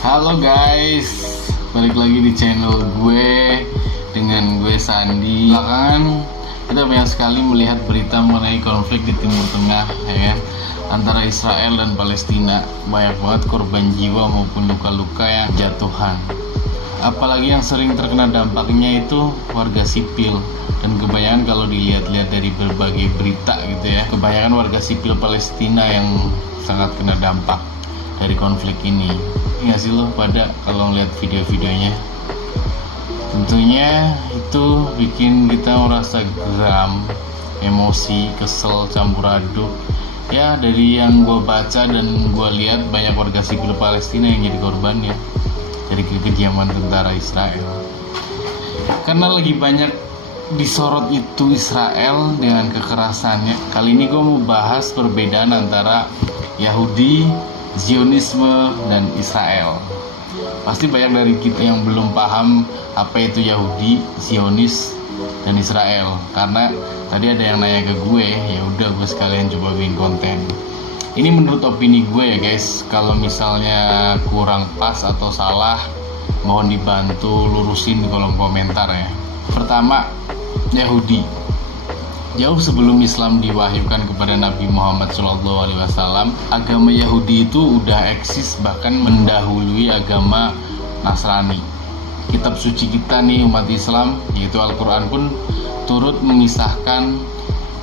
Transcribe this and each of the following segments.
Halo guys, balik lagi di channel gue dengan gue Sandi. Belakangan kita banyak sekali melihat berita mengenai konflik di Timur Tengah, ya kan, antara Israel dan Palestina. Banyak banget korban jiwa maupun luka-luka yang jatuhan. Apalagi yang sering terkena dampaknya itu warga sipil. Dan kebanyakan kalau dilihat-lihat dari berbagai berita gitu ya, kebanyakan warga sipil Palestina yang sangat kena dampak dari konflik ini. Nggak sih lo pada kalau ngeliat video-videonya? Tentunya itu bikin kita merasa geram, emosi, kesel, campur aduk. Ya dari yang gue baca dan gue lihat, banyak warga sipil Palestina yang jadi korbannya dari kekejaman tentara Israel. Karena lagi banyak disorot itu Israel dengan kekerasannya. Kali ini gue mau bahas perbedaan antara Yahudi, Zionisme, dan Israel. Pasti banyak dari kita yang belum paham apa itu Yahudi, Zionis, dan Israel. Karena tadi ada yang nanya ke gue, ya udah gue sekalian coba bikin konten. Ini menurut opini gue ya guys. Kalau misalnya kurang pas atau salah, mohon dibantu lurusin di kolom komentar ya. Pertama, Yahudi. Jauh sebelum Islam diwahyukan kepada Nabi Muhammad SAW, agama Yahudi itu udah eksis bahkan mendahului agama Nasrani. Kitab suci kita nih umat Islam, yaitu Al-Quran pun turut mengisahkan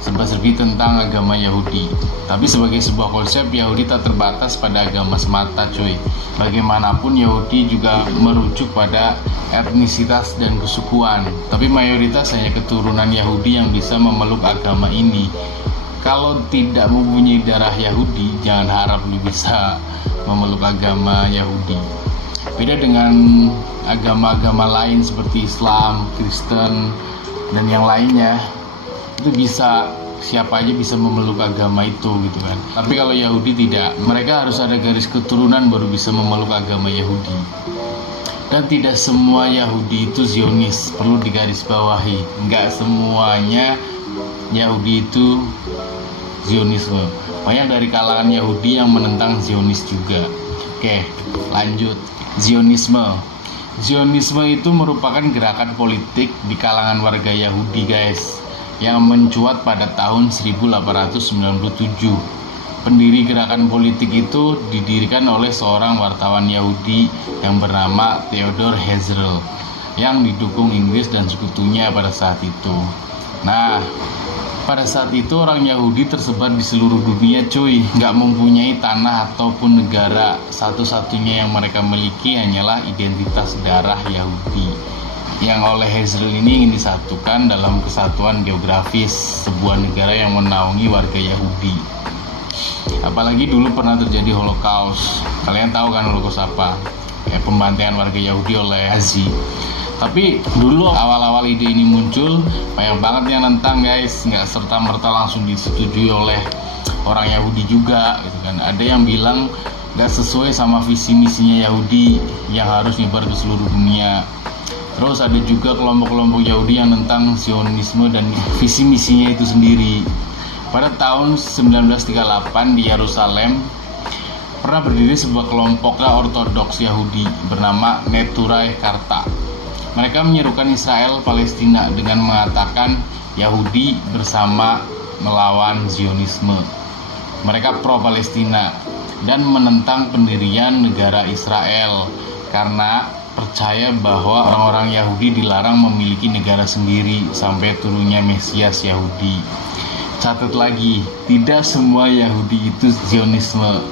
serba-serbi tentang agama Yahudi. Tapi sebagai sebuah konsep, Yahudi tak terbatas pada agama semata cuy. Bagaimanapun Yahudi juga merujuk pada etnisitas dan kesukuan. Tapi mayoritas hanya keturunan Yahudi yang bisa memeluk agama ini. Kalau tidak mempunyai darah Yahudi, jangan harap lu bisa memeluk agama Yahudi. Beda dengan agama-agama lain seperti Islam, Kristen, dan yang lainnya, itu bisa siapa aja bisa memeluk agama itu gitu kan. Tapi kalau Yahudi tidak, mereka harus ada garis keturunan baru bisa memeluk agama Yahudi. Dan tidak semua Yahudi itu Zionis, perlu digarisbawahi. Nggak semuanya Yahudi itu Zionisme. Banyak dari kalangan Yahudi yang menentang Zionis juga. Oke, lanjut. Zionisme. Zionisme itu merupakan gerakan politik di kalangan warga Yahudi guys, yang mencuat pada tahun 1897. Pendiri gerakan politik itu didirikan oleh seorang wartawan Yahudi yang bernama Theodor Herzl, yang didukung Inggris dan sekutunya pada saat itu. Nah, pada saat itu orang Yahudi tersebar di seluruh dunia cuy, nggak mempunyai tanah ataupun negara. Satu-satunya yang mereka miliki hanyalah identitas darah Yahudi, yang oleh Herzl ini ingin disatukan dalam kesatuan geografis sebuah negara yang menaungi warga Yahudi. Apalagi dulu pernah terjadi Holocaust. Kalian tahu kan Holocaust apa? Pembantaian warga Yahudi oleh Nazi. Tapi dulu awal-awal ide ini muncul, banyak banget yang nentang guys. Nggak serta-merta langsung disetujui oleh orang Yahudi juga gitu kan. Ada yang bilang nggak sesuai sama visi misinya Yahudi yang harus nyebar ke seluruh dunia. Terus ada juga kelompok-kelompok Yahudi yang tentang Zionisme dan visi misinya itu sendiri. Pada tahun 1938 di Yerusalem pernah berdiri sebuah kelompok ortodoks Yahudi bernama Neturei Karta. Mereka menyerukan Israel Palestina dengan mengatakan Yahudi bersama melawan Zionisme. Mereka pro Palestina dan menentang pendirian negara Israel karena percaya bahwa orang-orang Yahudi dilarang memiliki negara sendiri sampai turunnya Mesias Yahudi. Catat lagi, tidak semua Yahudi itu Zionisme.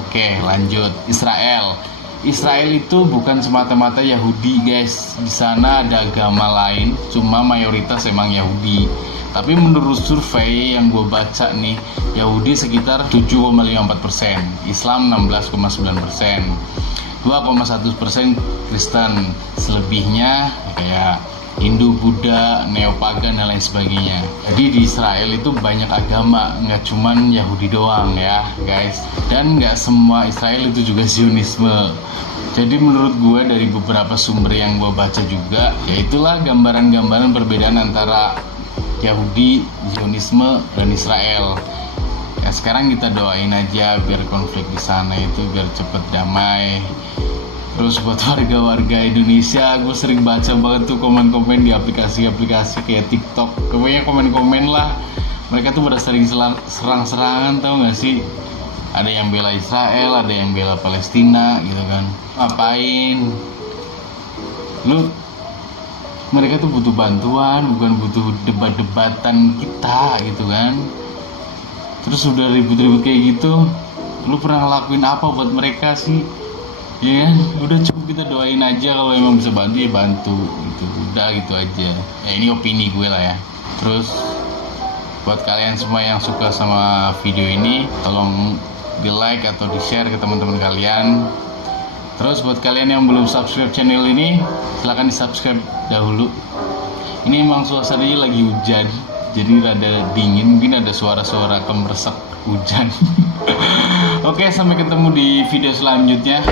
Oke, lanjut. Israel. Israel itu bukan semata-mata Yahudi guys. Di sana ada agama lain, cuma mayoritas emang Yahudi. Tapi menurut survei yang gue baca nih, Yahudi sekitar 7,54%, Islam 16,9%, 2,1% Kristen, selebihnya kayak Hindu, Buddha, Neopagan, dan lain sebagainya. Jadi di Israel itu banyak agama, nggak cuman Yahudi doang ya guys. Dan nggak semua Israel itu juga Zionisme. Jadi menurut gue dari beberapa sumber yang gue baca juga, ya itulah gambaran-gambaran perbedaan antara Yahudi, Zionisme, dan Israel. Ya sekarang kita doain aja biar konflik di sana itu biar cepet damai. Terus buat warga-warga Indonesia, gue sering baca banget tuh komen-komen di aplikasi-aplikasi kayak TikTok. Pokoknya komen-komen lah. Mereka tuh pada sering serang-serangan, tau gak sih? Ada yang bela Israel, ada yang bela Palestina gitu kan. Ngapain? Mereka tuh butuh bantuan, bukan butuh debat-debatan kita gitu kan. Terus udah ribut-ribut kayak gitu, lu pernah ngelakuin apa buat mereka sih? Ya kan, udah cukup kita doain aja, kalau emang bisa bantu ya bantu gitu, udah gitu aja ya. Ini opini gue lah ya. Terus buat kalian semua yang suka sama video ini, tolong di like atau di share ke teman-teman kalian. Terus buat kalian yang belum subscribe channel ini, silahkan di subscribe dahulu. Ini emang suasananya lagi hujan, jadi rada dingin, mungkin ada suara-suara kemersek hujan. Oke, sampai ketemu di video selanjutnya.